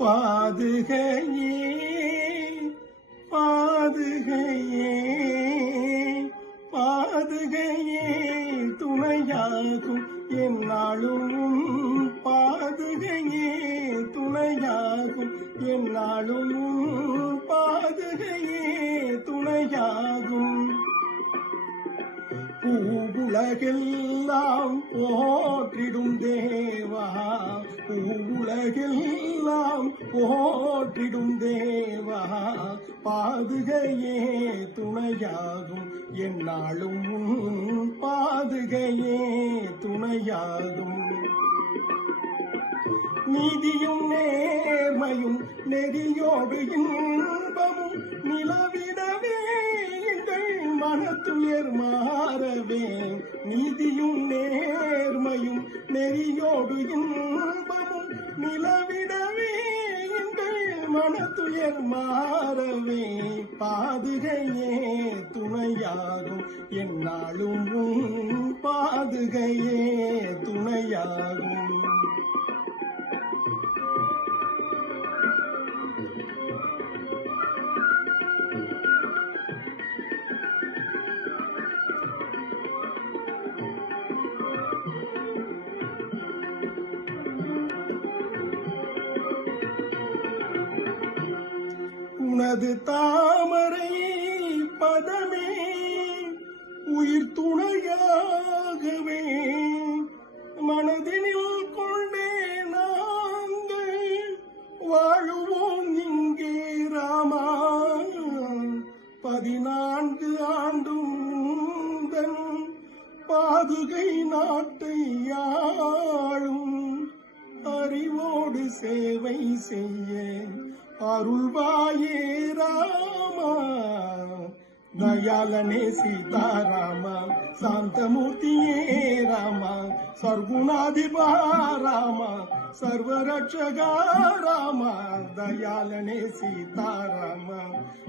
பாதுகையே பாதுகையே பாதுகையே துணையாகும் என்னாலும் பாதுகையே துணையாகும் என்னாலும் பாதுகையே துணையாகும் பூவுலகெல்லாம் போற்றிடும் தேவா பூவுலகெல்லாம் போற்றிடும் தேவா பாதுகையே துணையாகும் என்னாலும் பாதுகையே துணையாகும் நீதியும் நேர்மையும் நெறியோடு இன்பமும் நிலவிடவே எங்கள் மனத்துயர் மாறவே நீதியும் நேர்மையும் நெறியோடு இன்பமும் நிலவிடவே எங்கள் மனத்துயர் மாறவே பாதுகையே துணையாகும் என்னாலும் பாதுகையே துணையாகும் உனது தாமரை பதமே உயிர் துணையாகவே மனதினில் கொண்டே நாங்கள் வாழுவோம் இங்கே ராமா 14 ஆண்டும் தன் பாதுகை நாட்டை ஆளும் அறிவோடு சேவை செய்ய அருள்வாயே ராமா தயாலனே சீதாராமா சாந்தமூர்த்தியே ராமா சர்க்குணாதிபா ராமா சர்வரட்சகா ராமா தயாலனே சீதாராமா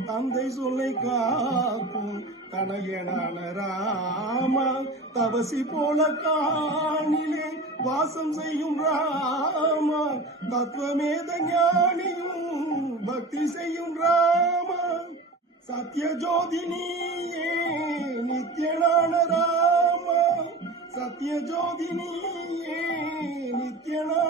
தந்தை சொல்லை காக்கும் தனையனான ராமா தவசி போல காணிலே வாசம் செய்யும் ராமா தத்துவமேத ஞானியும் பக்தி செய்யும் ராமா சத்யஜோதினியே நித்யனான ராமா சத்யஜோதினியே நித்யனான